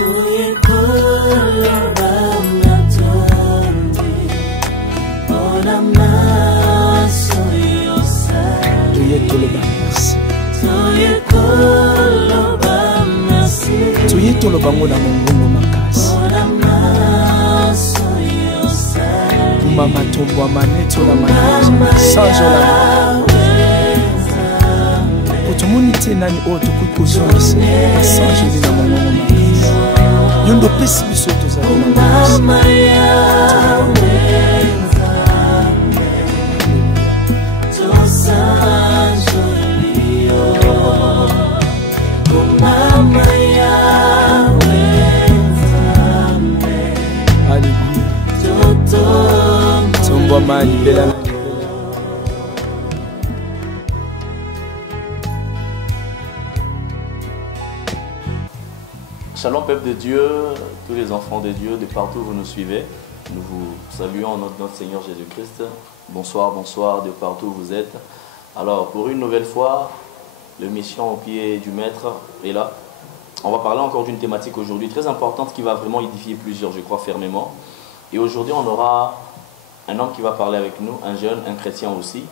Tuyito lo bango na mungu makasi Mama tombo amaneto la maneti Sanjo la Potumuni tenani oto kukusonise Sanjo li na mungu makasi Yondo pesi bisoto za mama yawe Sanjo liyo Mama Shalom peuple de Dieu, tous les enfants de Dieu, de partout où vous nous suivez. Nous vous saluons en notre Seigneur Jésus-Christ. Bonsoir, bonsoir de partout où vous êtes. Alors pour une nouvelle fois, le mission au pied du maître est là. On va parler encore d'une thématique aujourd'hui très importante qui va vraiment édifier plusieurs, je crois, fermement. Et aujourd'hui, on aura un homme qui va parler avec nous, un jeune, un chrétien aussi,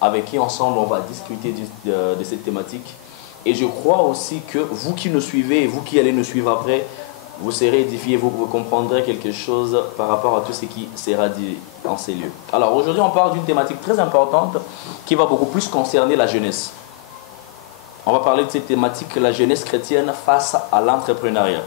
avec qui ensemble on va discuter de cette thématique. Et je crois aussi que vous qui nous suivez et vous qui allez nous suivre après, vous serez édifiés, vous comprendrez quelque chose par rapport à tout ce qui sera dit dans ces lieux. Alors aujourd'hui, on parle d'une thématique très importante qui va beaucoup plus concerner la jeunesse. On va parler de cette thématique, la jeunesse chrétienne face à l'entrepreneuriat.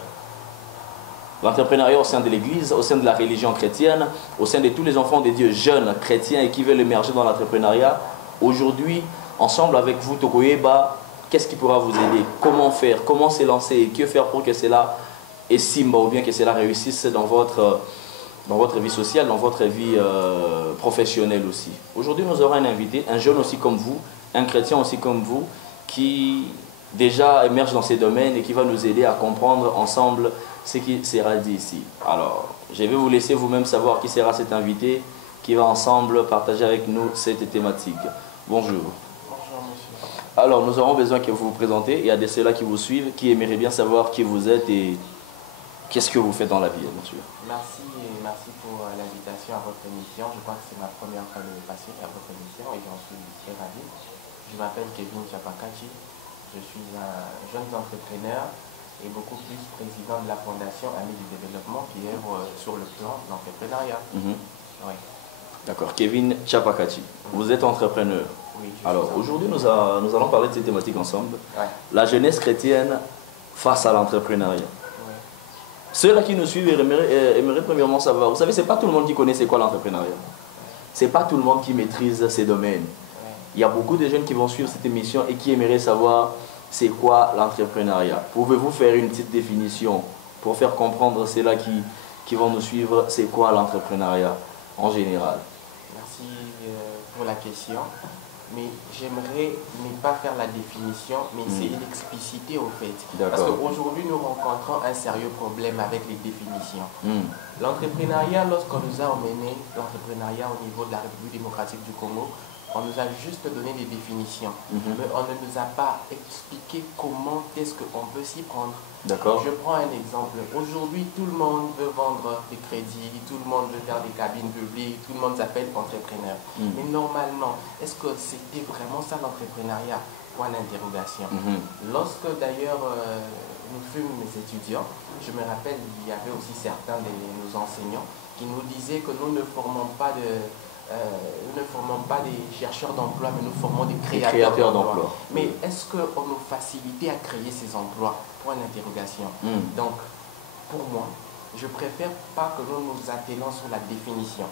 L'entrepreneuriat au sein de l'Église, au sein de la religion chrétienne, au sein de tous les enfants de Dieu jeunes chrétiens et qui veulent émerger dans l'entrepreneuriat. Aujourd'hui, ensemble avec vous, Tokoyeba, qu'est-ce qui pourra vous aider? Comment faire? Comment se lancer? Et que faire pour que cela estime ou bien que cela réussisse dans votre vie sociale, dans votre vie professionnelle aussi? Aujourd'hui, nous aurons un invité, un jeune aussi comme vous, un chrétien aussi comme vous, qui déjà émerge dans ces domaines et qui va nous aider à comprendre ensemble ce qui sera dit ici. Alors, je vais vous laisser vous-même savoir qui sera cet invité qui va ensemble partager avec nous cette thématique. Bonjour. Bonjour, monsieur. Alors, nous aurons besoin que vous vous présentez. Il y a des ceux-là qui vous suivent, qui aimeraient bien savoir qui vous êtes et qu'est-ce que vous faites dans la vie, bien sûr. Merci et merci pour l'invitation à votre émission. Je crois que c'est ma première fois de passer à votre émission et j'en suis très ravi. Je m'appelle Kevin Chapakachi. Je suis un jeune entrepreneur et beaucoup plus président de la fondation Amis du développement qui œuvre sur le plan de l'entrepreneuriat. Oui. D'accord, Kevin Chapakachi, vous êtes entrepreneur. Oui, alors aujourd'hui nous allons parler de cette thématique ensemble. Ouais. La jeunesse chrétienne face à l'entrepreneuriat. Ouais. Ceux-là qui nous suivent aimeraient premièrement savoir, vous savez, c'est pas tout le monde qui connaît c'est quoi l'entrepreneuriat. C'est pas tout le monde qui maîtrise ces domaines. Il y a beaucoup de jeunes qui vont suivre cette émission et qui aimeraient savoir c'est quoi l'entrepreneuriat. Pouvez-vous faire une petite définition pour faire comprendre ceux-là qui vont nous suivre c'est quoi l'entrepreneuriat en général? Merci pour la question. Mais j'aimerais ne pas faire la définition, mais c'est l'expliciter au fait. Parce qu'aujourd'hui, nous rencontrons un sérieux problème avec les définitions. L'entrepreneuriat, lorsqu'on nous a emmené l'entrepreneuriat au niveau de la République démocratique du Congo, on nous a juste donné des définitions, mais on ne nous a pas expliqué comment est-ce qu'on peut s'y prendre. Je prends un exemple. Aujourd'hui, tout le monde veut vendre des crédits, tout le monde veut faire des cabines publiques, tout le monde s'appelle entrepreneur. Mais normalement, est-ce que c'était vraiment ça l'entrepreneuriat? Point d'interrogation. Lorsque d'ailleurs nous fûmes mes étudiants, je me rappelle, il y avait aussi certains de nos enseignants qui nous disaient que nous ne formons pas des chercheurs d'emploi, mais nous formons des créateurs d'emploi. Mais est-ce qu'on nous facilitait à créer ces emplois? Point d'interrogation. Donc, pour moi, je préfère pas que nous nous attellons sur la définition,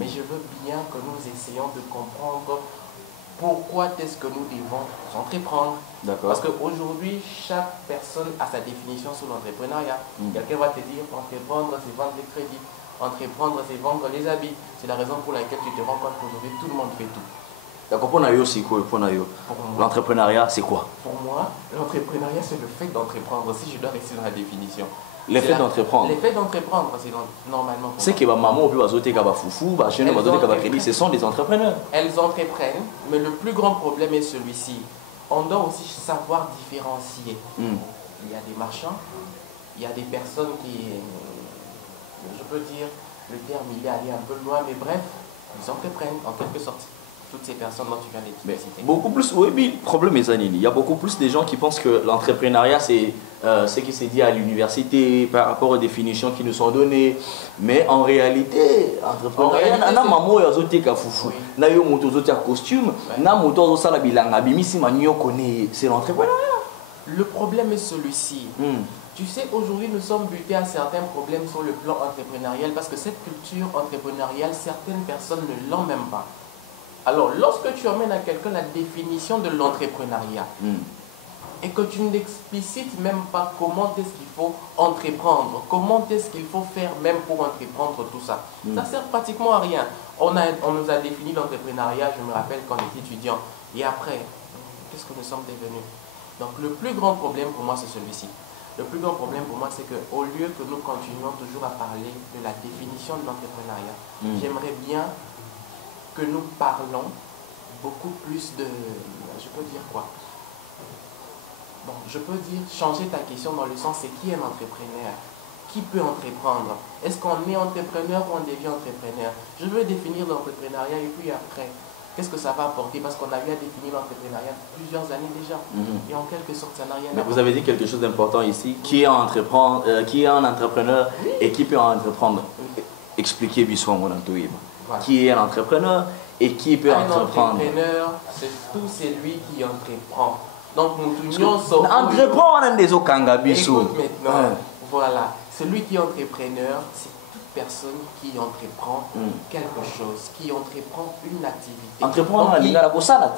mais je veux bien que nous essayions de comprendre pourquoi est-ce que nous devons entreprendre. Parce qu'aujourd'hui, chaque personne a sa définition sur l'entrepreneuriat. Quelqu'un va te dire entreprendre, c'est vendre des crédits. Entreprendre, c'est vendre les habits. C'est la raison pour laquelle tu te rends compte qu'aujourd'hui, tout le monde fait tout. D'accord, pour l'entrepreneuriat, c'est quoi? Pour moi, l'entrepreneuriat, c'est le fait d'entreprendre. Si je dois rester dans la définition. Le fait d'entreprendre. Le fait d'entreprendre, c'est normalement. C'est que maman, foufou, ce sont des entrepreneurs. Elles entreprennent, mais le plus grand problème est celui-ci. On doit aussi savoir différencier. Il y a des marchands, il y a des personnes qui, je peux dire, le terme il est allé un peu loin, mais bref, ils entreprennent en quelque sorte. Toutes ces personnes dont tu viens de citer. Beaucoup plus, oui, mais le problème est il y a beaucoup plus de gens qui pensent que l'entrepreneuriat c'est ce qui s'est dit à l'université par rapport aux définitions qui nous sont données. Mais en réalité, l'entrepreneuriat, c'est l'entrepreneuriat. Le problème est celui-ci. Tu sais, aujourd'hui, nous sommes butés à certains problèmes sur le plan entrepreneurial parce que cette culture entrepreneuriale, certaines personnes ne l'ont même pas. Alors, lorsque tu emmènes à quelqu'un la définition de l'entrepreneuriat et que tu n'explicites même pas comment est-ce qu'il faut entreprendre, comment est-ce qu'il faut faire même pour entreprendre tout ça, ça sert pratiquement à rien. On nous a défini l'entrepreneuriat, je me rappelle quand on était étudiant, et après, qu'est-ce que nous sommes devenus? Donc, le plus grand problème pour moi, c'est celui-ci. Le plus grand problème pour moi, c'est qu'au lieu que nous continuions toujours à parler de la définition de l'entrepreneuriat, j'aimerais bien que nous parlons beaucoup plus de... Je peux dire quoi? Bon, je peux dire, changer ta question dans le sens, c'est qui est un entrepreneur? Qui peut entreprendre? Est-ce qu'on est entrepreneur ou on devient entrepreneur? Je veux définir l'entrepreneuriat et puis après, qu'est-ce que ça va apporter? Parce qu'on a eu à définir l'entrepreneuriat plusieurs années déjà. Et en quelque sorte, ça n'a rien à voir. Vous avez dit quelque chose d'important ici. Qui est un entrepreneur et qui peut entreprendre? Expliquez Bisson mon Antoïb. Voilà. Qui est un entrepreneur et qui peut entreprendre? Un entrepreneur, c'est tout celui qui entreprend. Donc, entreprendre des Okangabissou. Écoute maintenant, voilà. Celui qui est entrepreneur, c'est toute personne qui entreprend quelque chose, qui entreprend une activité. Entreprendre la salade.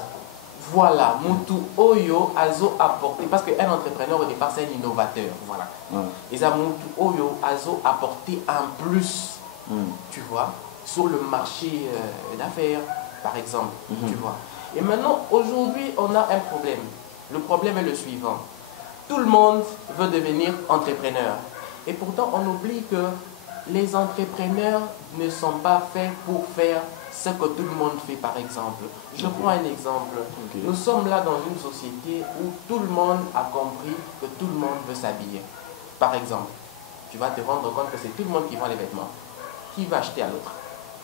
Voilà, Moutou Oyo Azo apporté, parce qu'un entrepreneur au départ c'est un innovateur, voilà. Et ça Moutou Oyo Azo apporté un plus, tu vois, sur le marché d'affaires, par exemple, tu vois. Et maintenant, aujourd'hui, on a un problème. Le problème est le suivant. Tout le monde veut devenir entrepreneur. Et pourtant, on oublie que les entrepreneurs ne sont pas faits pour faire ce que tout le monde fait, par exemple. Je prends un exemple. Nous sommes là dans une société où tout le monde a compris que tout le monde veut s'habiller. Par exemple, tu vas te rendre compte que c'est tout le monde qui vend les vêtements. Qui va acheter à l'autre?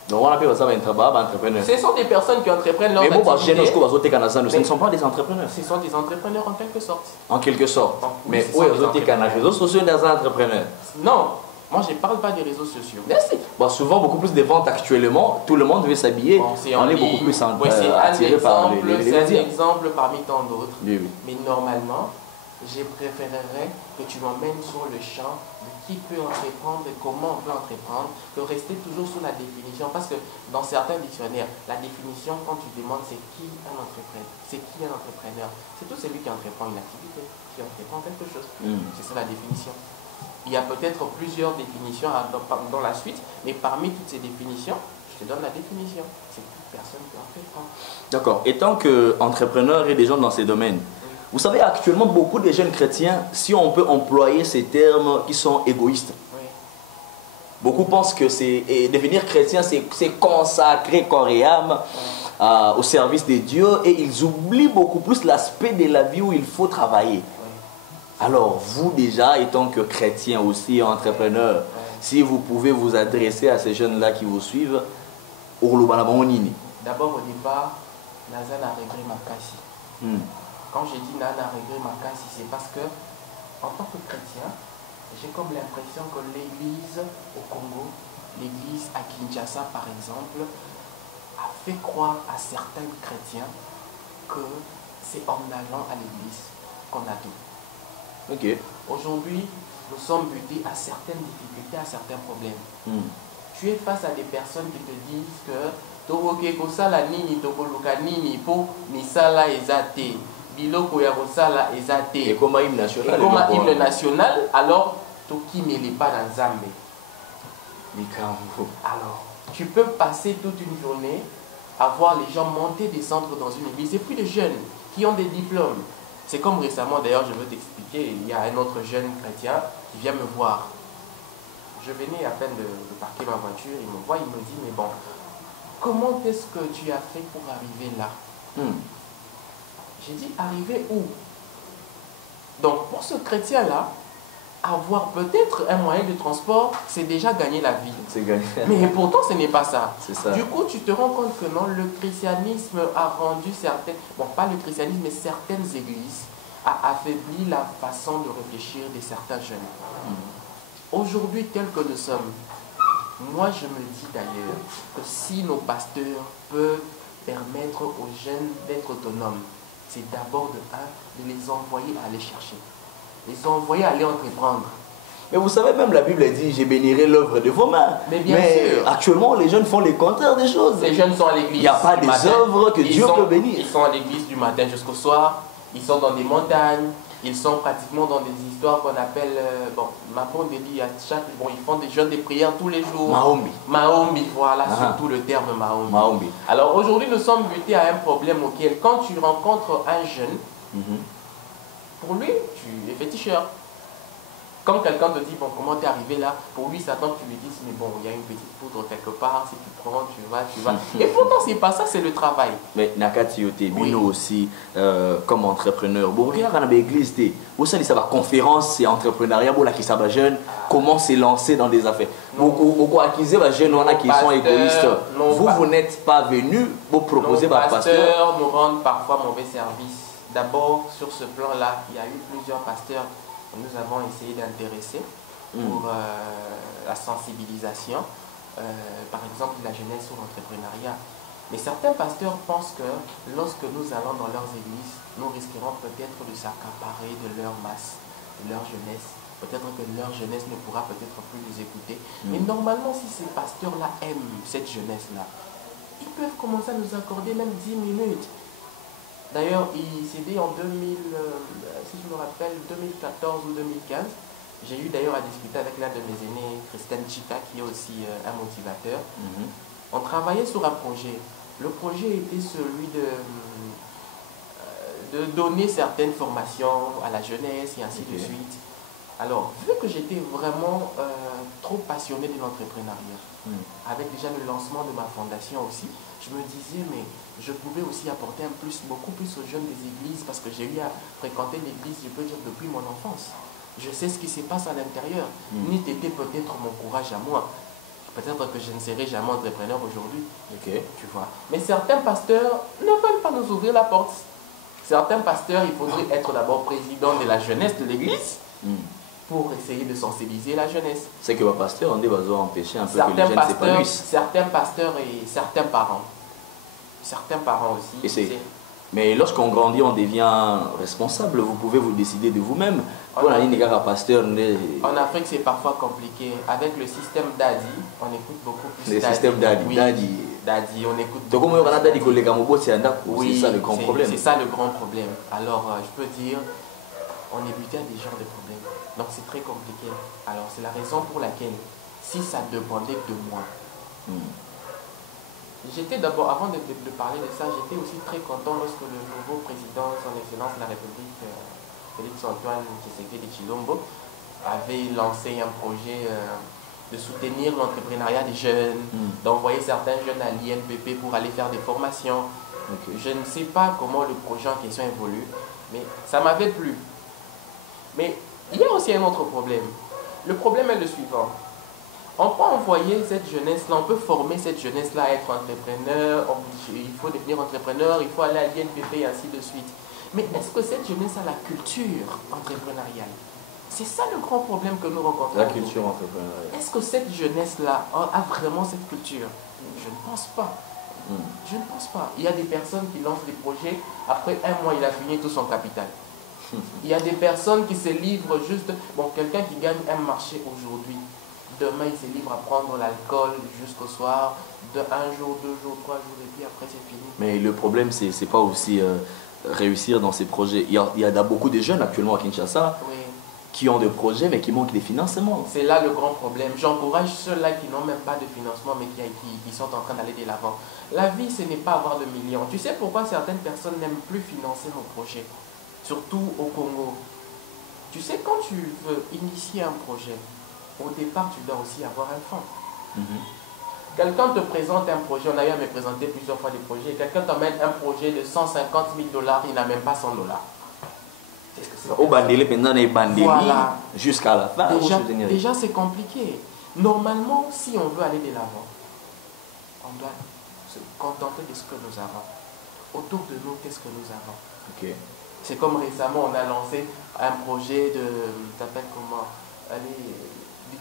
Donc on appelle ça un entrepreneur. Ce sont des personnes qui entreprennent leur activité. Ce ne sont pas des entrepreneurs. Ce sont des entrepreneurs en quelque sorte. En quelque sorte. Donc, mais oui, les réseaux sociaux des entrepreneurs. Non, moi je ne parle pas des réseaux sociaux. Merci. Bon, souvent, beaucoup plus de ventes actuellement, tout le monde veut s'habiller. Bon, on est beaucoup plus attiré par les C'est un exemple parmi tant d'autres. Oui, oui. Mais normalement, je préférerais que tu m'emmènes sur le champ de qui peut entreprendre et comment on peut entreprendre, que rester toujours sur la définition. Parce que dans certains dictionnaires, la définition, quand tu demandes c'est qui un entrepreneur, c'est tout celui qui entreprend une activité, qui entreprend quelque chose. C'est ça la définition. Il y a peut-être plusieurs définitions dans la suite, mais parmi toutes ces définitions, je te donne la définition. C'est toute personne qui entreprend. D'accord. Et tant qu'entrepreneur et des gens dans ces domaines, vous savez, actuellement, beaucoup de jeunes chrétiens, si on peut employer ces termes qui sont égoïstes, beaucoup pensent que devenir chrétien, c'est consacrer corps et âme au service de Dieu, et ils oublient beaucoup plus l'aspect de la vie où il faut travailler. Alors, vous déjà, étant que chrétien aussi, entrepreneur, si vous pouvez vous adresser à ces jeunes-là qui vous suivent, d'abord, au départ, Nazan a réglé ma casse. Quand j'ai dit Nana regret ma casse, c'est parce que, en tant que chrétien, j'ai comme l'impression que l'église au Congo, l'église à Kinshasa par exemple, a fait croire à certains chrétiens que c'est en allant à l'église qu'on a tout. Aujourd'hui, nous sommes butés à certaines difficultés, à certains problèmes. Tu es face à des personnes qui te disent que Toboke Kosala Nini Tokoluka Nini Po Nisala Ezate. Biloko ya Rosala Ezate. Et comme hymne national. Et comme hymne national, alors Toki ne l'est pas dans Zambé. Alors, tu peux passer toute une journée à voir les gens monter, descendre dans une église. Et puis les jeunes qui ont des diplômes. C'est comme récemment, d'ailleurs, je veux t'expliquer, il y a un autre jeune chrétien qui vient me voir. Je venais à peine de parquer ma voiture, il me voit, il me dit, mais bon, comment est-ce que tu as fait pour arriver là? J'ai dit, arriver où? Donc, pour ce chrétien-là, avoir peut-être un moyen de transport, c'est déjà gagner la vie. C'est gagné. Mais pourtant, ce n'est pas ça. C'est ça. Du coup, tu te rends compte que non, le christianisme a rendu certaines, bon, pas le christianisme, mais certaines églises, a affaibli la façon de réfléchir de certains jeunes. Aujourd'hui, tels que nous sommes, moi je me dis d'ailleurs que si nos pasteurs peuvent permettre aux jeunes d'être autonomes, c'est d'abord de les envoyer aller chercher, les envoyer aller entreprendre. Mais vous savez, même la Bible dit, je bénirai l'œuvre de vos mains. Mais bien sûr. Actuellement, les jeunes font les contraires des choses. Les jeunes sont à l'église. Il n'y a pas des œuvres que Dieu peut bénir. Ils sont à l'église du matin jusqu'au soir. Ils sont dans des montagnes. Ils sont pratiquement dans des histoires qu'on appelle, bon, Mapon dit à chaque, bon, ils font des jeûnes des prières tous les jours. Mahombi. Mahombi, voilà, surtout le terme Mahombi. Mahombi. Alors aujourd'hui, nous sommes butés à un problème auquel, quand tu rencontres un jeune, pour lui, tu es féticheur. Comme quelqu'un te dit, bon, comment t'es arrivé là? Pour lui, ça attend que tu lui dises, mais bon, il y a une petite poudre quelque part, si tu prends, tu vas. Et pourtant, c'est pas ça, c'est le travail. Mais Nakati Yote, Bino aussi, comme entrepreneur, bon, regarde dans l'église, vous savez, ça va conférence et entrepreneuriat, bon, là, qui ça va jeune, comment se lancer dans des affaires. Beaucoup acquisés, les jeunes, on a qui sont égoïstes. Vous n'êtes pas venus pour proposer votre pasteur. Les pasteurs nous rendent parfois mauvais service. D'abord, sur ce plan-là, il y a eu plusieurs pasteurs que nous avons essayé d'intéresser pour la sensibilisation, par exemple la jeunesse ou l'entrepreneuriat. Mais certains pasteurs pensent que lorsque nous allons dans leurs églises, nous risquerons peut-être de s'accaparer de leur masse, de leur jeunesse. Peut-être que leur jeunesse ne pourra peut-être plus les écouter. Mais normalement, si ces pasteurs-là aiment cette jeunesse-là, ils peuvent commencer à nous accorder même 10 minutes. D'ailleurs, s'est dit en 2000, si je me rappelle, 2014 ou 2015, j'ai eu d'ailleurs à discuter avec l'un de mes aînés, Christian Chika, qui est aussi un motivateur. On travaillait sur un projet. Le projet était celui de donner certaines formations à la jeunesse et ainsi de suite. Alors, vu que j'étais vraiment trop passionné de l'entrepreneuriat, avec déjà le lancement de ma fondation aussi, je me disais, mais je pouvais aussi apporter un plus, beaucoup plus aux jeunes des églises, parce que j'ai eu à fréquenter l'église, je peux dire, depuis mon enfance. Je sais ce qui se passe à l'intérieur. Ni t'étais peut-être mon courage à moi. Peut-être que je ne serai jamais entrepreneur aujourd'hui. Tu vois. Mais certains pasteurs ne veulent pas nous ouvrir la porte. Certains pasteurs, il faudrait être d'abord président de la jeunesse de l'église pour essayer de sensibiliser la jeunesse. C'est que le pasteur, on doit empêcher un peu que les jeunes s'épanouissent. Certains pasteurs et certains parents. Certains parents aussi. Mais lorsqu'on grandit, on devient responsable. Vous pouvez vous décider de vous-même. En Afrique, c'est parfois compliqué. Avec le système Dadi, on écoute beaucoup plus. Le système Dadi. Dadi, on écoute beaucoup plus. C'est ça le grand problème. C'est ça le grand problème. Alors, je peux dire, on est buté à des genres de problèmes. Donc, c'est très compliqué. Alors, c'est la raison pour laquelle, si ça dépendait de moi, j'étais d'abord, avant de parler de ça, j'étais aussi très content lorsque le nouveau président, son excellence de la République, Félix Antoine Tshisekedi Tshilombo, avait lancé un projet de soutenir l'entrepreneuriat des jeunes, d'envoyer certains jeunes à l'INPP pour aller faire des formations. Je ne sais pas comment le projet en question évolue, mais ça m'avait plu. Mais il y a aussi un autre problème. Le problème est le suivant. On peut envoyer cette jeunesse-là, on peut former cette jeunesse-là à être entrepreneur, il faut devenir entrepreneur, il faut aller à l'INPP et ainsi de suite. Mais est-ce que cette jeunesse a la culture entrepreneuriale? C'est ça le grand problème que nous rencontrons. La culture entrepreneuriale. Est-ce que cette jeunesse-là a vraiment cette culture? Je ne pense pas. Je ne pense pas. Il y a des personnes qui lancent des projets, après un mois, il a fini tout son capital. Il y a des personnes qui se livrent juste... Bon, quelqu'un qui gagne un marché aujourd'hui, demain, il se livre à prendre l'alcool jusqu'au soir, de 1 jour, 2 jours, 3 jours, et puis après, c'est fini. Mais le problème, c'est pas aussi réussir dans ces projets. Il y a beaucoup de jeunes actuellement à Kinshasa qui ont des projets, mais qui manquent des financements. C'est là le grand problème. J'encourage ceux-là qui n'ont même pas de financement, mais qui sont en train d'aller de l'avant. La vie, ce n'est pas avoir de millions. Tu sais pourquoi certaines personnes n'aiment plus financer nos projets, surtout au Congo? Tu sais, quand tu veux initier un projet, au départ, tu dois aussi avoir un fonds. Quelqu'un te présente un projet, on a eu à me présenter plusieurs fois des projets, quelqu'un t'emmène un projet de 150 000 $, il n'a même pas 100 $. Au bandélé, pendant les bandélés, voilà. jusqu'à la fin. Déjà c'est compliqué. Normalement, si on veut aller de l'avant, on doit se contenter de ce que nous avons. Autour de nous, qu'est-ce que nous avons? Okay. C'est comme récemment, on a lancé un projet de, t'appelles comment? Allez,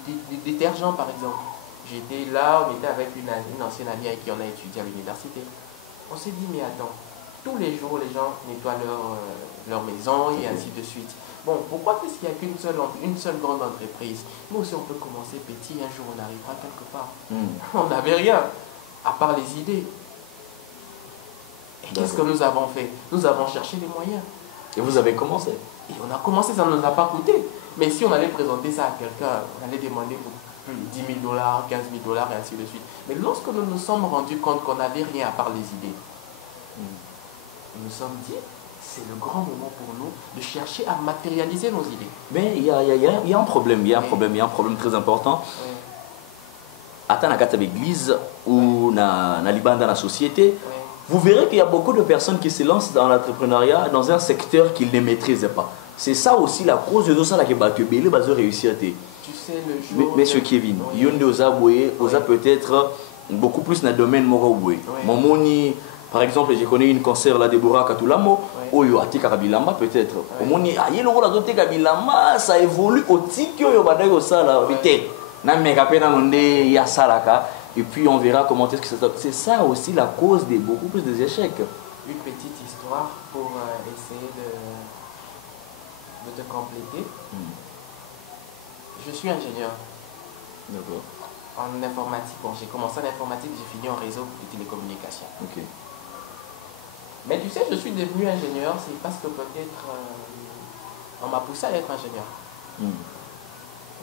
du détergent par exemple. J'étais là, on était avec une ancienne amie avec qui on a étudié à l'université. On s'est dit, mais attends, tous les jours, les gens nettoient leur maison et ainsi de suite. Bon, pourquoi est-ce qu'il n'y a une seule grande entreprise? Nous aussi, on peut commencer petit, un jour, on arrivera quelque part. On n'avait rien, à part les idées. Et qu'est-ce que nous avons fait? Nous avons cherché les moyens. Et vous avez commencé? Et on a commencé, ça ne nous a pas coûté. Mais si on allait présenter ça à quelqu'un, on allait demander plus de 10 000 $, 15 000 $ et ainsi de suite. Mais lorsque nous nous sommes rendus compte qu'on n'avait rien à part les idées, nous nous sommes dit, c'est le grand moment pour nous de chercher à matérialiser nos idées. Mais il y a un problème, il y a un problème très important. Attends, dans l'église ou dans la société, vous verrez qu'il y a beaucoup de personnes qui se lancent dans l'entrepreneuriat dans un secteur qu'ils ne maîtrisent pas. C'est ça aussi la cause de ça qui va réussir. Tu sais, le jour... Monsieur Kevin, il y a peut-être beaucoup plus dans le domaine moraoui. Momoni, par exemple, j'ai connu une concert là de Deborah Katulamo, ou Yoati Karabilamba peut-être. Momoni, il y a le rôle de Kabilamba, ça évolue au tic, et puis on verra comment est-ce que ça se passe. C'est ça aussi la cause de beaucoup plus d'échecs. Une petite histoire pour essayer de te compléter. Je suis ingénieur. D'accord. En informatique. Bon, j'ai commencé en informatique, j'ai fini en réseau de télécommunications. Ok. Mais tu sais, je suis devenu ingénieur, c'est parce que peut-être on m'a poussé à être ingénieur.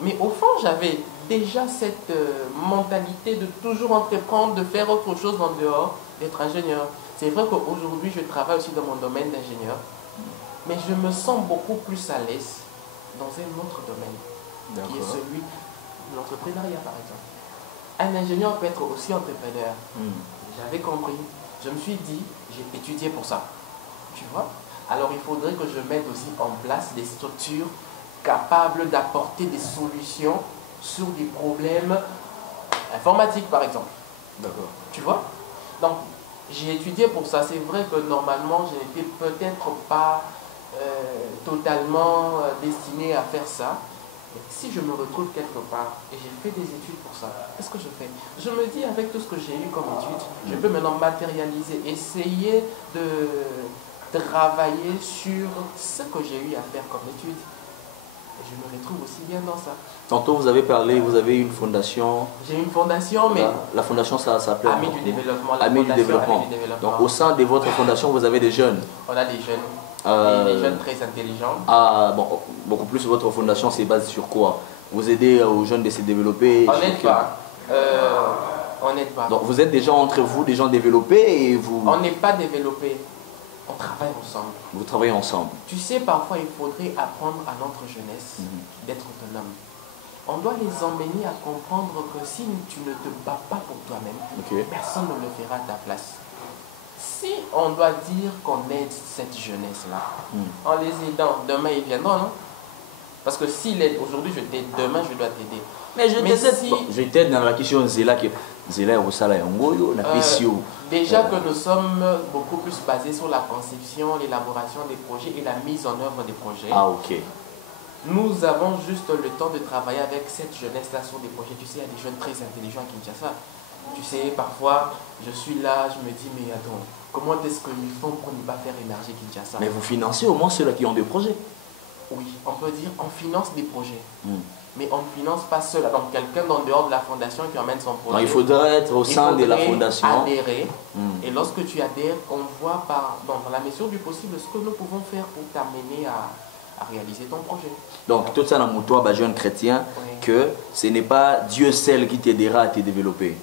Mais au fond, j'avais déjà cette mentalité de toujours entreprendre, de faire autre chose en dehors d'être ingénieur. C'est vrai qu'aujourd'hui, je travaille aussi dans mon domaine d'ingénieur, mais je me sens beaucoup plus à l'aise dans un autre domaine, qui est celui de l'entrepreneuriat, par exemple. Un ingénieur peut être aussi entrepreneur. J'avais compris. Je me suis dit, j'ai étudié pour ça. Tu vois? Alors, il faudrait que je mette aussi en place des structures capables d'apporter des solutions sur des problèmes informatiques, par exemple. D'accord. Tu vois? Donc, j'ai étudié pour ça. C'est vrai que normalement, je n'étais peut-être pas totalement destiné à faire ça. Mais si je me retrouve quelque part et j'ai fait des études pour ça, qu'est-ce que je fais? Je me dis, avec tout ce que j'ai eu comme études, je peux maintenant matérialiser, essayer de travailler sur ce que j'ai eu à faire comme études. Et je me retrouve aussi bien dans ça. Tantôt, vous avez parlé, vous avez une fondation. J'ai une fondation, mais... La fondation, ça s'appelle... Amis du développement. Amis du développement. Donc, au sein de votre fondation, vous avez des jeunes. On a des jeunes. Des jeunes très intelligents. Bon, beaucoup plus votre fondation, c'est basé sur quoi? Vous aidez aux jeunes de se développer? On n'aide pas. On n'aide pas. Donc, vous êtes déjà entre vous des gens développés et vous... On n'est pas développés. On travaille ensemble. Vous travaillez ensemble. Tu sais, parfois, il faudrait apprendre à notre jeunesse d'être autonome. On doit les emmener à comprendre que si tu ne te bats pas pour toi-même, personne ne le fera à ta place. Si on doit dire qu'on aide cette jeunesse-là, en les aidant, demain ils viendront, non? Parce que s'il aide aujourd'hui, je t'aide, demain je dois t'aider. Mais je t'aide dans la question Zéla qui Zéla au salaire déjà que nous sommes beaucoup plus basés sur la conception, l'élaboration des projets et la mise en œuvre des projets. Ah, ok. Nous avons juste le temps de travailler avec cette jeunesse-là sur des projets. Tu sais, il y a des jeunes très intelligents qui me disent ça. Tu sais, parfois, je suis là, je me dis, mais attends, comment est-ce qu'ils font pour ne pas faire émerger Kinshasa? Mais vous financez au moins ceux-là qui ont des projets? Oui, on peut dire on finance des projets. Mais on ne finance pas seul. Donc quelqu'un en dehors de la fondation qui emmène son projet. Non, il faudrait être au sein de la fondation. Adhérer. Et lorsque tu adhères, on voit dans la mesure du possible ce que nous pouvons faire pour t'amener à réaliser ton projet. Donc tout ça dans mon toit, jeune chrétien, que ce n'est pas Dieu seul qui t'aidera à te développer.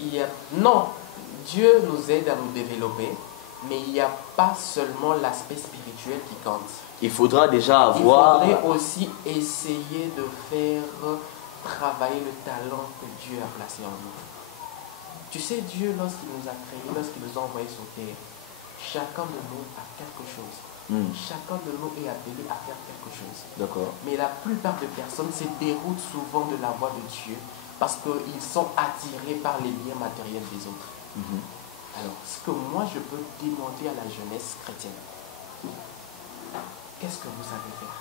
Non, Dieu nous aide à nous développer, mais il n'y a pas seulement l'aspect spirituel qui compte. Il faudra déjà avoir... Il faudrait aussi essayer de faire travailler le talent que Dieu a placé en nous. Tu sais, Dieu, lorsqu'il nous a créés, lorsqu'il nous a envoyés sur terre, chacun de nous a quelque chose. Chacun de nous est appelé à faire quelque chose. D'accord. Mais la plupart des personnes se déroutent souvent de la voie de Dieu parce qu'ils sont attirés par les biens matériels des autres. Alors, ce que moi je peux demander à la jeunesse chrétienne, qu'est-ce que vous savez faire?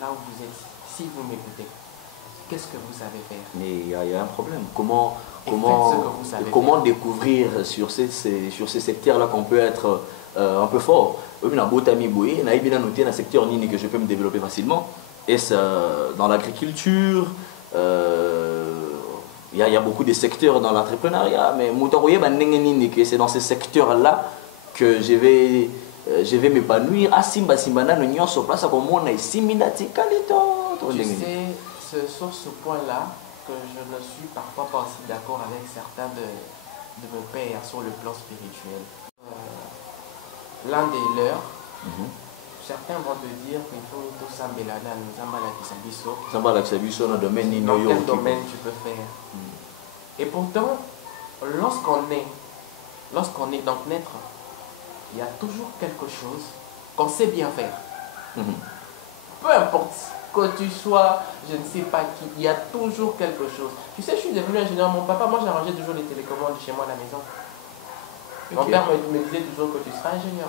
Là où vous êtes, si vous m'écoutez, qu'est-ce que vous savez faire? Mais il y a un problème. Comment découvrir sur ces secteurs-là qu'on peut être un peu fort? Oui, dans le secteur que je peux me développer facilement. Est-ce dans l'agriculture? Il y a beaucoup de secteurs dans l'entrepreneuriat, mais c'est dans ces secteurs-là que je vais m'épanouir. Tu sais, c'est sur ce point-là que je ne suis parfois pas aussi d'accord avec certains de mes pères sur le plan spirituel. L'un des leurs, certains vont te dire qu'il faut tout ça, dans quel domaine tu peux faire. Et pourtant, lorsqu'on est donc naître, il y a toujours quelque chose qu'on sait bien faire. Peu importe que tu sois, je ne sais pas qui, il y a toujours quelque chose. Tu sais, je suis devenu ingénieur. Mon papa, moi j'arrangeais toujours les télécommandes chez moi à la maison. Mon père me disait toujours que tu seras ingénieur.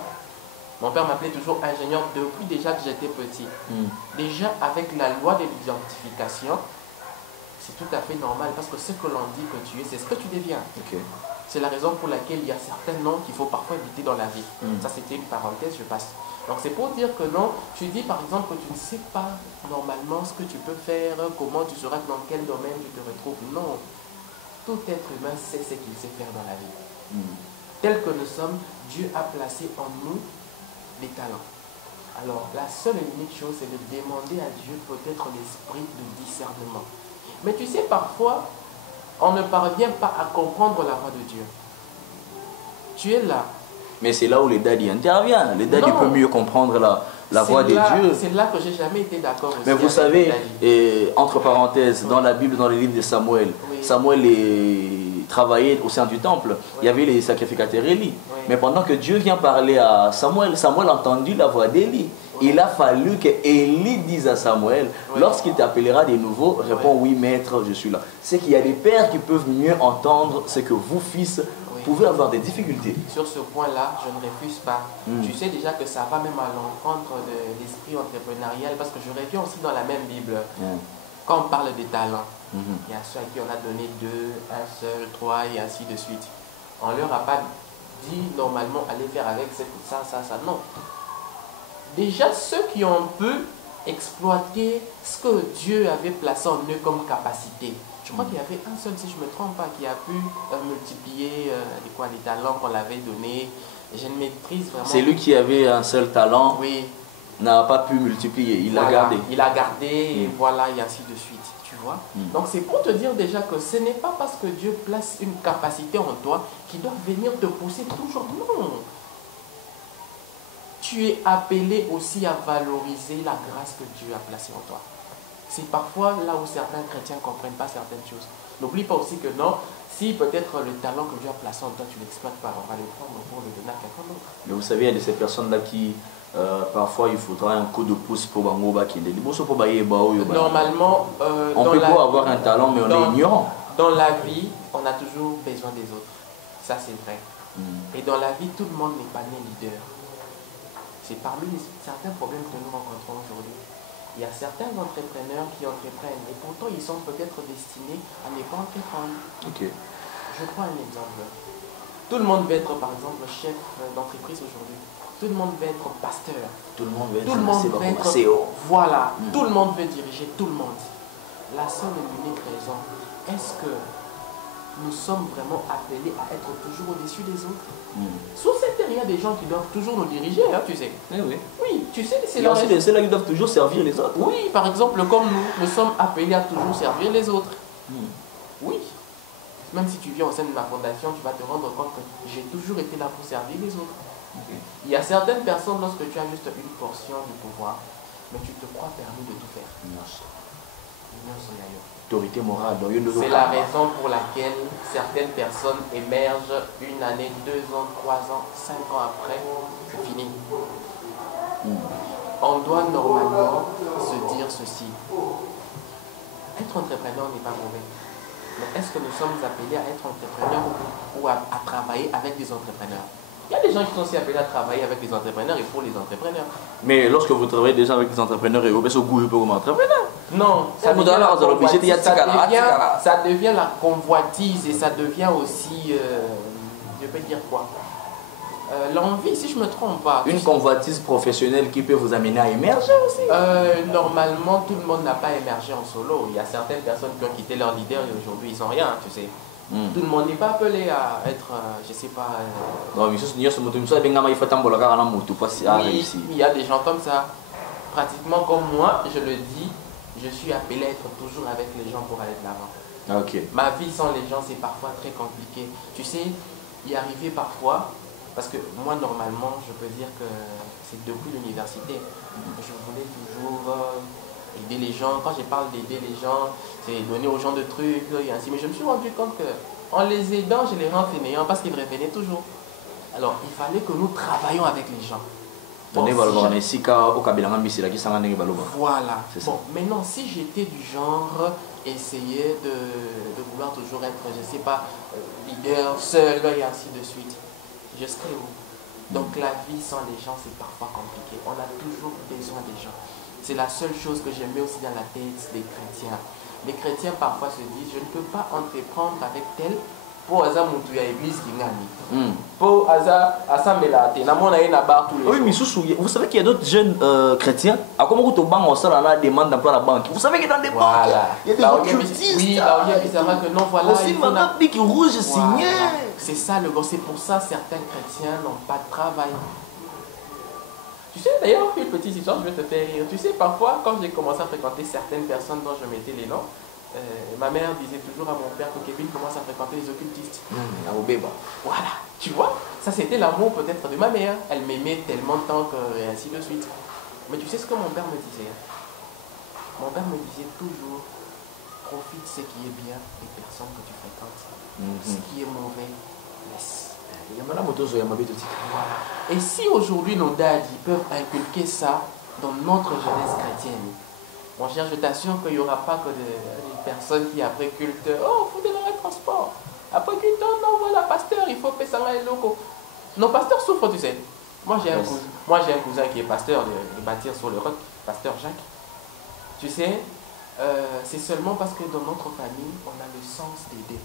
Mon père m'appelait toujours ingénieur depuis déjà que j'étais petit. Déjà avec la loi de l'identification, c'est tout à fait normal parce que ce que l'on dit que tu es, c'est ce que tu deviens. C'est la raison pour laquelle il y a certains noms qu'il faut parfois éviter dans la vie. Ça c'était une parenthèse, je passe. Donc c'est pour dire que non, tu dis par exemple que tu ne sais pas normalement ce que tu peux faire, comment tu seras, dans quel domaine tu te retrouves. Non, tout être humain sait ce qu'il sait faire dans la vie. Tel que nous sommes, Dieu a placé en nous des talents. Alors la seule et unique chose, c'est de demander à Dieu peut-être l'esprit de discernement. Mais tu sais, parfois, on ne parvient pas à comprendre la voix de Dieu. Tu es là. Mais c'est là où les daddies interviennent. Les daddies peuvent mieux comprendre la voix de Dieu. C'est là que j'ai jamais été d'accord. Mais vous savez, entre parenthèses, dans la Bible, dans les livres de Samuel, Samuel travaillait au sein du temple. Il y avait les sacrificateurs Élie. Mais pendant que Dieu vient parler à Samuel, Samuel a entendu la voix d'Élie. Il a fallu que Élie dise à Samuel, lorsqu'il t'appellera de nouveau, réponds oui maître, je suis là. C'est qu'il y a des pères qui peuvent mieux entendre ce que vous, fils, pouvez avoir des difficultés. Sur ce point-là, je ne refuse pas. Tu sais déjà que ça va même à l'encontre de l'esprit entrepreneurial parce que je reviens aussi dans la même Bible. Quand on parle des talents, il y a ceux à qui on a donné 2, un seul, 3 et ainsi de suite. On ne leur a pas dit normalement allez faire avec ça. Non. Déjà ceux qui ont pu exploiter ce que Dieu avait placé en eux comme capacité. Je crois qu'il y avait un seul, si je ne me trompe pas, qui a pu multiplier les talents qu'on l'avait donné. Je ne maîtrise vraiment. C'est lui qui avait un seul talent, n'a pas pu multiplier, il l'a gardé. Il a gardé, et voilà, et ainsi de suite, tu vois. Donc c'est pour te dire déjà que ce n'est pas parce que Dieu place une capacité en toi qu'il doit venir te pousser toujours. Non. Tu es appelé aussi à valoriser la grâce que Dieu a placée en toi. C'est parfois là où certains chrétiens ne comprennent pas certaines choses. N'oublie pas aussi que non, si peut-être le talent que Dieu a placé en toi, tu ne l'exploites pas, on va le prendre pour le donner à quelqu'un d'autre. Mais vous savez, il y a de ces personnes-là qui, parfois, il faudra un coup de pouce pour Bangoba qui est normalement, on peut pas avoir un talent, mais on est ignorant. Dans la vie, on a toujours besoin des autres. Ça, c'est vrai. Et dans la vie, tout le monde n'est pas né leader. C'est parmi certains problèmes que nous rencontrons aujourd'hui. Il y a certains entrepreneurs qui entreprennent et pourtant ils sont peut-être destinés à ne pas entreprendre. Je prends un exemple. Tout le monde veut être par exemple chef d'entreprise aujourd'hui. Tout le monde veut être pasteur. Tout le monde veut être CEO. Voilà, tout le monde veut diriger tout le monde. La seule et l'unique raison, est-ce que nous sommes vraiment appelés à être toujours au-dessus des autres? Sous cette terre, il y a des gens qui doivent toujours nous diriger, hein, tu sais. Oui, tu sais, c'est là. Il y a ceux-là qui doivent toujours servir les autres. Oui, par exemple, comme nous sommes appelés à toujours servir les autres. Oui. Même si tu viens au sein de ma fondation, tu vas te rendre compte que j'ai toujours été là pour servir les autres. Il y a certaines personnes, lorsque tu as juste une portion du pouvoir, mais tu te crois permis de tout faire. Autorité morale. C'est la raison pour laquelle certaines personnes émergent 1 année, 2 ans, 3 ans, 5 ans après, c'est fini. On doit normalement se dire ceci. Être entrepreneur n'est pas mauvais. Mais est-ce que nous sommes appelés à être entrepreneurs ou à travailler avec des entrepreneurs? Il y a des gens qui sont aussi appelés à travailler avec des entrepreneurs et pour les entrepreneurs. Mais lorsque vous travaillez déjà avec des entrepreneurs, vous êtes au goût comme entrepreneur. Non, ça devient la convoitise et ça devient aussi, je peux dire quoi, l'envie, si je ne me trompe pas. Une convoitise professionnelle qui peut vous amener à émerger aussi. Normalement, tout le monde n'a pas émergé en solo. Il y a certaines personnes qui ont quitté leur leader et aujourd'hui, ils n'ont rien, tu sais. Tout le monde n'est pas appelé à être, je ne sais pas... Oui, il y a des gens comme ça. Pratiquement comme moi, je le dis, je suis appelé à être toujours avec les gens pour aller de l'avant. Okay. Ma vie sans les gens, c'est parfois très compliqué. Tu sais, y arriver parfois, parce que moi, normalement, je peux dire que c'est depuis l'université. Je voulais toujours aider les gens. Quand je parle d'aider les gens, c'est donner aux gens de trucs et ainsi. Mais je me suis rendu compte qu'en les aidant, je les rends fainéants parce qu'ils revenaient toujours. Alors, il fallait que nous travaillions avec les gens. Bon, voilà. Bon, maintenant, si j'étais du genre essayer de vouloir toujours être, je ne sais pas, leader, seul et ainsi de suite, je serais où? Donc la vie sans les gens, c'est parfois compliqué. On a toujours besoin des gens. C'est la seule chose que j'aimais aussi dans la tête des chrétiens. Les chrétiens parfois se disent, je ne peux pas entreprendre avec tel pour hasard montuya église qui gagne. Pour hasard assemblée oui, mais vous savez qu'il y a d'autres jeunes chrétiens. À comment vous demande d'emploi à la banque. Vous savez qu'il y a dans des banques, il y a des occultistes. Oui, que non, voilà. Aussi, ma pique rouge signé. C'est ça le gros. C'est pour ça certains chrétiens n'ont pas de travail. Tu sais, d'ailleurs, une petite histoire, je vais te faire rire. Tu sais, parfois, quand j'ai commencé à fréquenter certaines personnes dont je mettais les noms, ma mère disait toujours à mon père que Kevin commence à fréquenter les occultistes. Voilà, tu vois, ça c'était l'amour peut-être de ma mère. Elle m'aimait tellement de temps et ainsi de suite. Mais tu sais ce que mon père me disait? Mon père me disait toujours, profite ce qui est bien des personnes que tu fréquentes. Ce qui est mauvais, laisse. Voilà. Et si aujourd'hui nos dadis peuvent inculquer ça dans notre jeunesse chrétienne, mon cher, je t'assure qu'il n'y aura pas que des personnes qui après culte, oh, il faut de l'arrêt de transport. Après culte, non, voilà, pasteur, il faut payer ça les locaux. Nos pasteurs souffrent, tu sais. Moi, j'ai un cousin qui est pasteur de bâtir sur le roc, pasteur Jacques. Tu sais, c'est seulement parce que dans notre famille, on a le sens d'aider.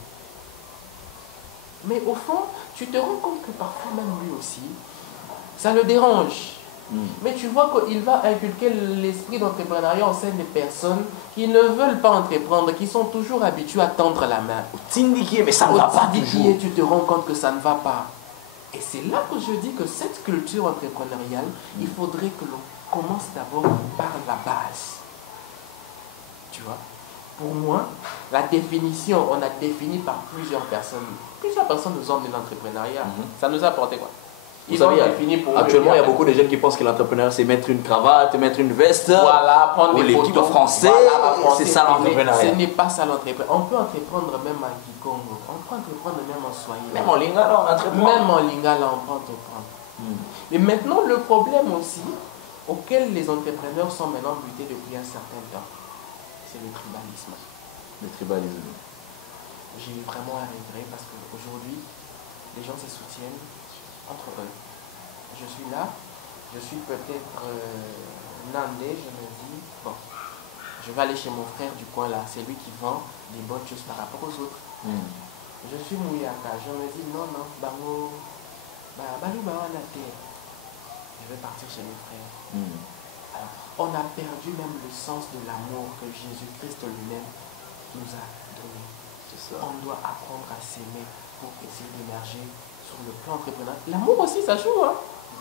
Mais au fond, tu te rends compte que parfois, même lui aussi, ça le dérange. Mais tu vois qu'il va inculquer l'esprit d'entrepreneuriat en sein des personnes qui ne veulent pas entreprendre, qui sont toujours habituées à tendre la main. Mais ça ne va pas toujours. Tu te rends compte que ça ne va pas. Et c'est là que je dis que cette culture entrepreneuriale, il faudrait que l'on commence d'abord par la base. Tu vois? Pour moi, la définition, on a défini par plusieurs personnes. Plusieurs personnes nous ont de l'entrepreneuriat. Ça nous a apporté quoi? Actuellement, il y a beaucoup de jeunes qui pensent que l'entrepreneuriat, c'est mettre une cravate, mettre une veste, voilà, prendre ou l'équipe français, c'est ça l'entrepreneuriat. Ce n'est pas ça l'entrepreneuriat. On peut entreprendre même en Kikongo, on peut entreprendre même en Swahili. Même en Lingala, on entreprend. Même en Lingala, on peut entreprendre. Mais maintenant, le problème aussi, auquel les entrepreneurs sont maintenant butés depuis un certain temps, c'est le tribalisme. Le tribalisme. J'ai eu vraiment un regret parce qu'aujourd'hui, les gens se soutiennent entre eux. Je suis là, je suis peut-être nandé, je me dis, bon, je vais aller chez mon frère du coin là, c'est lui qui vend des bonnes choses par rapport aux autres. Je suis Mouyaka, je me dis, non, bango, je vais partir chez mes frères. Alors, on a perdu même le sens de l'amour que Jésus-Christ lui-même nous a donné. On doit apprendre à s'aimer pour essayer d'émerger sur le plan entrepreneurial. L'amour aussi, ça joue, hein?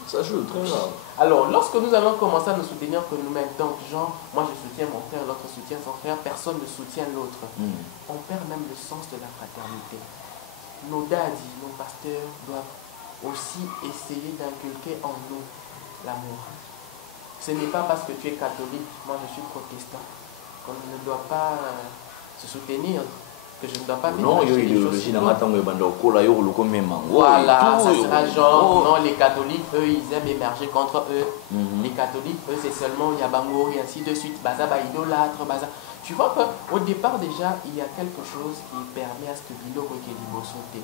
Ça joue très grave. Alors, lorsque nous allons commencer à nous soutenir que nous-mêmes, donc, genre, moi je soutiens mon frère, l'autre soutient son frère, personne ne soutient l'autre. On perd même le sens de la fraternité. Nos dadis, nos pasteurs doivent aussi essayer d'inculquer en nous l'amour. Ce n'est pas parce que tu es catholique, moi je suis protestant, qu'on ne doit pas se soutenir. que je ne dois pas non, mélanger les choses. Voilà, ça sera genre, non, les catholiques, eux, ils aiment émerger contre eux. Les catholiques, eux, c'est seulement Yabango et ainsi de suite. Baza, idolâtre, baza. Tu vois qu'au départ, déjà, il y a quelque chose qui permet à ce que Biloko Kelibo saute.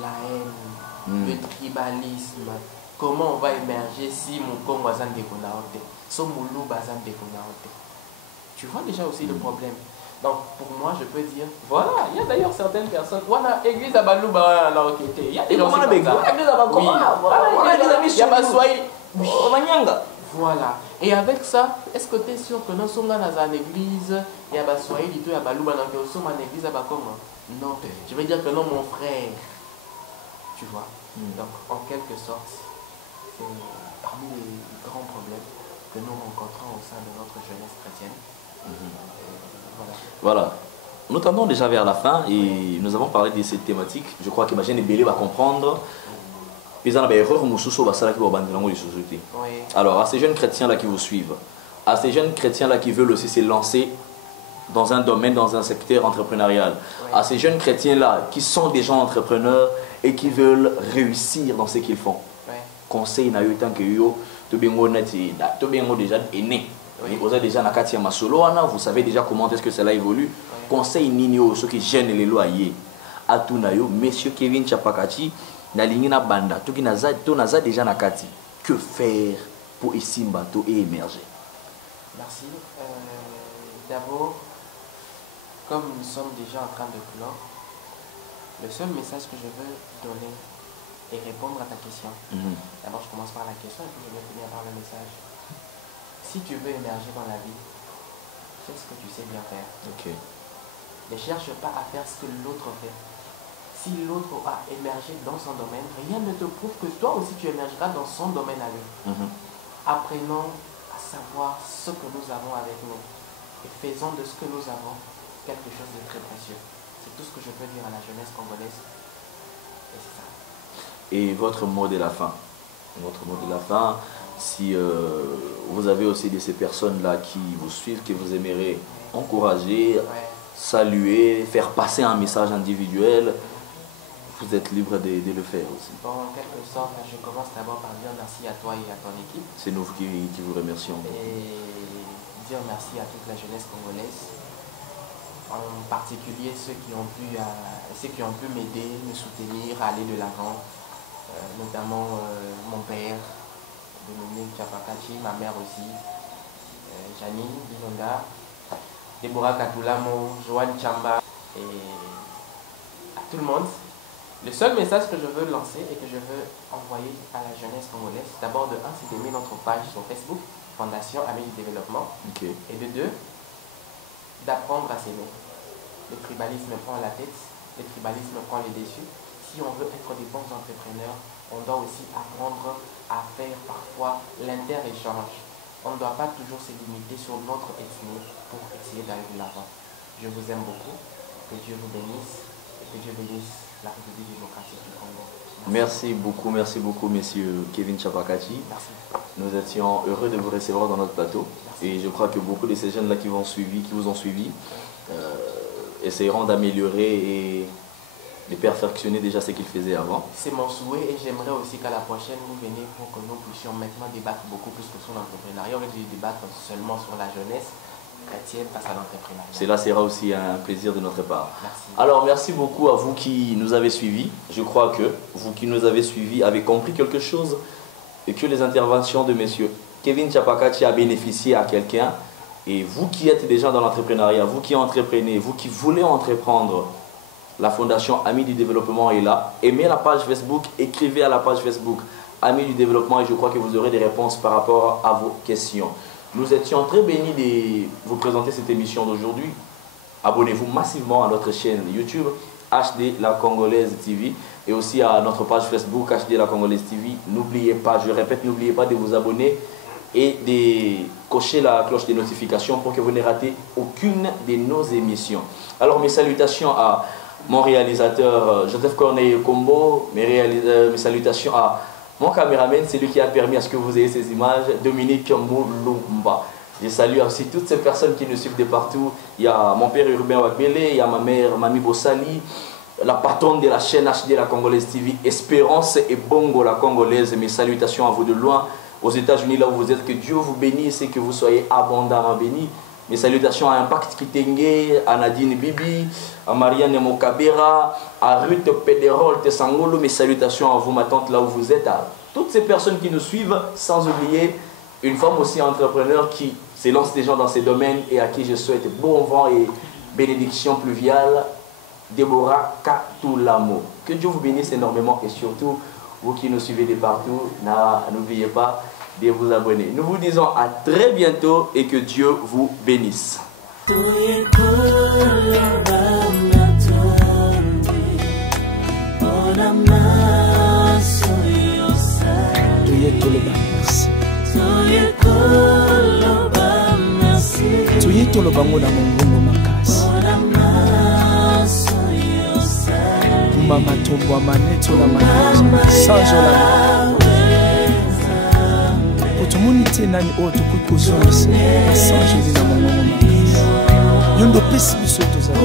La haine, le tribalisme. Comment on va émerger si mon Congo Bazan de Konaote, son Moulou Bazan de Konaote. Tu vois déjà aussi le problème. Donc, pour moi, je peux dire, voilà, il y a d'ailleurs certaines personnes, voilà, église à Balouba, là, ok, il y a des gens comme ça. Église à Balouba, voilà. Et avec ça, est-ce que tu es sûr que nous sommes dans une église, il y a Baswahili, il y a Balouba, donc nous sommes en église à Bakoma? Non, je veux dire que non, mon frère. Tu vois. Donc, en quelque sorte, c'est parmi les grands problèmes que nous rencontrons au sein de notre jeunesse chrétienne. Voilà. Nous tendons déjà vers la fin et nous avons parlé de cette thématique. Je crois que ma jeune Bélé va comprendre. Alors, à ces jeunes chrétiens-là qui vous suivent, à ces jeunes chrétiens-là qui veulent aussi se lancer dans un domaine, dans un secteur entrepreneurial, à ces jeunes chrétiens-là qui sont des gens entrepreneurs et qui veulent réussir dans ce qu'ils font. Conseil n'a eu tant que yo, tout bien déjà est né. Vous avez déjà Nakatia Masolo, vous savez déjà comment est-ce que cela évolue. Conseil Nino, ceux qui gênent les loyers. Atunayo, monsieur Kevin Chapakati, Nalingina Banda, tout qui n'a déjà Nakati. Que faire pour Isimba tout émerger? Merci. D'abord, comme nous sommes déjà en train de clore, le seul message que je veux donner et répondre à ta question. D'abord, je commence par la question et puis je vais finir par le message. Si tu veux émerger dans la vie, fais ce que tu sais bien faire. Ne cherche pas à faire ce que l'autre fait. Si l'autre a émergé dans son domaine, rien ne te prouve que toi aussi tu émergeras dans son domaine à lui. Apprenons à savoir ce que nous avons avec nous et faisons de ce que nous avons quelque chose de très précieux. C'est tout ce que je peux dire à la jeunesse congolaise. Et c'est ça. Et votre mot de la fin? Votre mot de la fin, si vous avez aussi de ces personnes-là qui vous suivent, que vous aimeriez encourager, saluer, faire passer un message individuel, vous êtes libre de le faire aussi. Bon, en quelque sorte, je commence d'abord par dire merci à toi et à ton équipe. C'est nous qui vous remercions. Et dire merci à toute la jeunesse congolaise, en particulier ceux qui ont pu m'aider, me soutenir, aller de l'avant, notamment mon père, Dominique Chapakachi, ma mère aussi, Janine Bilonga, Deborah Katulamo, Joanne Chamba et à tout le monde. Le seul message que je veux lancer et que je veux envoyer à la jeunesse congolaise, d'abord de 1, c'est d'aimer notre page sur Facebook, Fondation Amis du Développement, et de 2, d'apprendre à s'aimer. Le tribalisme prend la tête, le tribalisme prend les dessus. Si on veut être des bons entrepreneurs, on doit aussi apprendre à faire parfois l'inter-échange. On ne doit pas toujours se limiter sur notre ethnie pour essayer d'aller de l'avant. Je vous aime beaucoup, que Dieu vous bénisse et que Dieu bénisse la République démocratique du Congo. Merci beaucoup, monsieur Kevin Chapakati. Merci. Nous étions heureux de vous recevoir dans notre plateau. Merci. Et je crois que beaucoup de ces jeunes-là qui vous ont suivi, essaieront d'améliorer et de perfectionner déjà ce qu'ils faisaient avant. C'est mon souhait et j'aimerais aussi qu'à la prochaine, vous venez pour que nous puissions maintenant débattre beaucoup plus que sur l'entrepreneuriat. On va débattre seulement sur la jeunesse chrétienne face à l'entrepreneuriat. Cela sera aussi un plaisir de notre part. Merci. Alors, merci beaucoup à vous qui nous avez suivis. Je crois que vous qui nous avez suivis avez compris quelque chose et que les interventions de monsieur Kevin Chapakati a bénéficié à quelqu'un. Et vous qui êtes déjà dans l'entrepreneuriat, vous qui entreprenez, vous qui voulez entreprendre, la Fondation Amis du Développement est là. Aimez la page Facebook, écrivez à la page Facebook Amis du Développement et je crois que vous aurez des réponses par rapport à vos questions. Nous étions très bénis de vous présenter cette émission d'aujourd'hui. Abonnez-vous massivement à notre chaîne YouTube HD La Congolaise TV et aussi à notre page Facebook HD La Congolaise TV. N'oubliez pas, je répète, n'oubliez pas de vous abonner et de cocher la cloche des notifications pour que vous ne ratez aucune de nos émissions. Alors mes salutations à mon réalisateur Joseph Corneille Combo, mes salutations à mon caméraman, c'est lui qui a permis à ce que vous ayez ces images, Dominique Moulumba. Je salue aussi toutes ces personnes qui nous suivent de partout. Il y a mon père Urbain Wagbele, il y a ma mère Mami Bossali, la patronne de la chaîne HD La Congolaise TV, Espérance et Bongo La Congolaise. Mes salutations à vous de loin, aux États-Unis là où vous êtes. Que Dieu vous bénisse et que vous soyez abondamment bénis. Mes salutations à Impact Kitenge, à Nadine Bibi, à Marianne Mokabera, à Ruth Pederol Tessangolo. Mes salutations à vous, ma tante, là où vous êtes. À toutes ces personnes qui nous suivent, sans oublier une femme aussi entrepreneur qui se lance déjà dans ces domaines et à qui je souhaite bon vent et bénédiction pluviale, Déborah Katulamo. Que Dieu vous bénisse énormément et surtout, vous qui nous suivez de partout, n'oubliez pas de vous abonner. Nous vous disons à très bientôt et que Dieu vous bénisse. Mama tombo maneto la maneto sanjola potumunite nani oto kukozonisa sanjoli na mama yondo pesi biso tozali